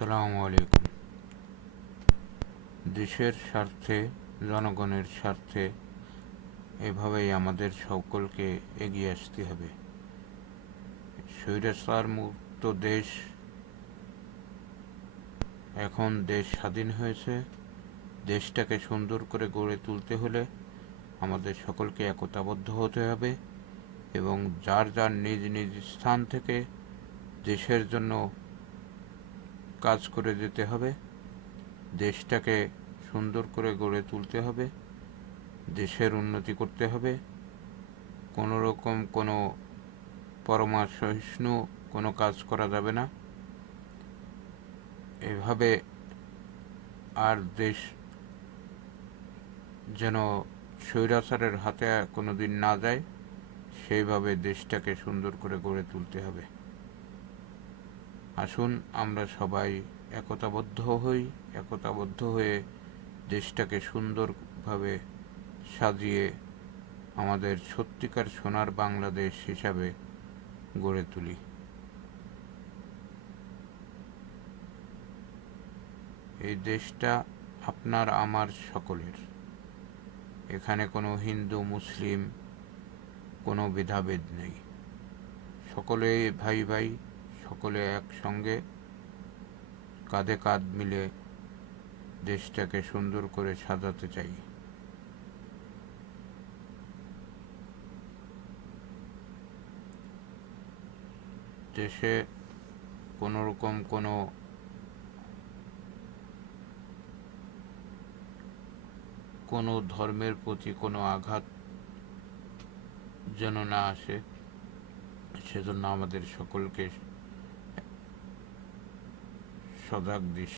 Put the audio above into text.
আসসালামু আলাইকুম। দেশের স্বার্থে, জনগণের স্বার্থে এভাবেই আমাদের সকলকে এগিয়ে আসতে হবে। স্বৈরাচার মুক্ত দেশ, এখন দেশ স্বাধীন হয়েছে। দেশটাকে সুন্দর করে গড়ে তুলতে হলে আমাদের সকলকে একতাবদ্ধ হতে হবে এবং যার যার নিজ নিজ স্থান থেকে দেশের জন্য কাজ করে যেতে হবে। দেশটাকে সুন্দর করে গড়ে তুলতে হবে, দেশের উন্নতি করতে হবে। কোনো রকম কোনো পরমাসহিষ্ণু কোনো কাজ করা যাবে না। এভাবে আর দেশ যেন স্বৈরাচারের হাতে কোনো দিন না যায়, সেইভাবে দেশটাকে সুন্দর করে গড়ে তুলতে হবে। আসুন আমরা সবাই একতাবদ্ধ হয়ে দেশটাকে সুন্দরভাবে সাজিয়ে আমাদের সত্যিকার সোনার বাংলাদেশ হিসাবে গড়ে তুলি। এই দেশটা আপনার আমার সকলের। এখানে কোনো হিন্দু মুসলিম কোনো ভেদাভেদ নেই। সকলে ভাই ভাই, সকলে একসঙ্গে কাঁধে কাঁধ মিলে দেশটাকে সুন্দর করে সাজাতে চাই। দেশে কোনো রকম কোনো ধর্মের প্রতি কোনো আঘাত যেন না আসে, সেজন্য আমাদের সকলকে সজাগ দৃষ্টি